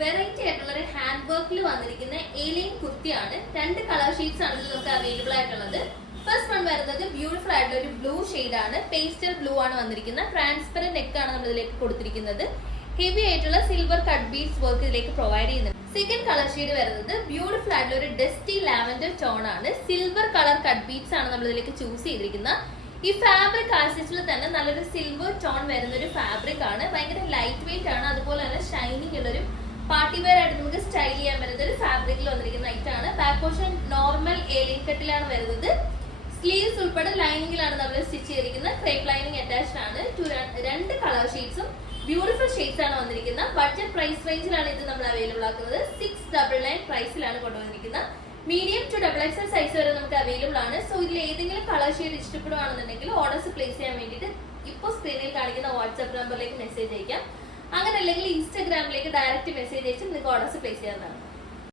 Variety ആയിട്ടുള്ള ഒരു hand വർക്കിൽ വന്നിരിക്കുന്ന ഏലിയൻ കുർത്തിയാണ്. 2 കളർ ഷീറ്റ്സ് ആണ് ഇത് നമുക്ക് അവൈലബിൾ ആയിട്ടുള്ളത്. ഫസ്റ്റ് വൺ വരുന്നത് ബ്യൂട്ടിഫുൾ ആയിട്ടുള്ള ഒരു ബ്ലൂ ഷെയ്ഡ് ആണ്. പേസ്റ്റൽ ബ്ലൂ ആണ് വന്നിരിക്കുന്നത്. ട്രാൻസ്പെറന്റ് നെക്ക് ആണ് നമ്മൾ ഇതിലേക്ക് കൊടുത്തിരിക്കുന്നത്. ഹെവി ആയിട്ടുള്ള സിൽവർ കട്ട് ബീഡ്സ് വർക്ക് ഇതിലേക്ക് പ്രൊവൈഡ് ചെയ്യുന്നുണ്ട്. സെക്കൻഡ് കളർ ഷെയ്ഡ് വരുന്നത് ബ്യൂട്ടിഫുൾ ആയിട്ടുള്ള ഒരു ഡസ്റ്റി ലാവൻഡർ ടോൺ ആണ്. സിൽവർ കളർ കട്ട് ബീഡ്സ് ആണ് നമ്മൾ ഇതിലേക്ക് ചൂസ് ചെയ്തിരിക്കുന്നത്. ഈ ഫാബ്രിക് ആർട്ടിസ്റ്റിൽ തന്നെ നല്ലൊരു സിൽവർ ടോൺ വരുന്ന ഒരു ഫാബ്രിക് ആണ്. ഭയങ്കര ലൈറ്റ് വെയിറ്റ് ആണ്. അതുപോലെ തന്നെ ഷൈനിങ് ഉള്ളൊരു പാർട്ടി വെയർ ആയിട്ട് നമുക്ക് സ്റ്റൈൽ ചെയ്യാൻ പറ്റുന്ന ഒരു ഫാബ്രിക്കിൽ വന്നിരിക്കുന്ന ഐറ്റാണ്. ബാക്ക് പോർഷൻ നോർമൽ ഏലിയൻ കട്ടിലാണ് വരുന്നത്. സ്ലീവ്സ് ഉൾപ്പെടെ ലൈനിങ്ങിലാണ് നമ്മൾ സ്റ്റിച്ച് ചെയ്തിരിക്കുന്നത്. ക്രേപ്പ് ലൈനിങ് അറ്റാച്ച്ഡ് ആണ്. 2 കളർ ഷീറ്റ്സും ബ്യൂട്ടിഫുൾ ഷെയ്ഡ്സ് ആണ് വന്നിരിക്കുന്നത്. ബഡ്ജറ്റ് പ്രൈസ് റേഞ്ചിലാണ് ഇത് നമ്മൾ അവൈലബിൾ ആക്കുന്നത്. 699 പ്രൈസിലാണ് കൊണ്ടുവന്നിരിക്കുന്നത്. മീഡിയം ടു XXL സൈസ് വരെ നമുക്ക് അവൈലബിൾ ആണ്. സോ ഇതിൽ ഏതെങ്കിലും കളർ ഷെയ്ഡ് ഇഷ്ടപ്പെടുകയാണെന്നുണ്ടെങ്കിൽ ഓർഡേഴ്സ് പ്ലേസ് ചെയ്യാൻ വേണ്ടിയിട്ട് ഇപ്പോൾ സ്ക്രീനിൽ കാണിക്കുന്ന വാട്സ്ആപ്പ് നമ്പറിലേക്ക് മെസ്സേജ് അയക്കാം. അങ്ങനെ അല്ലെങ്കിൽ ഇൻസ്റ്റാഗ്രാമിലേക്ക് ഡയറക്റ്റ് മെസ്സേജ് അയച്ച് നിങ്ങൾക്ക് ഓർഡേഴ്സ് പ്ലേസ് ചെയ്യാവുന്നതാണ്.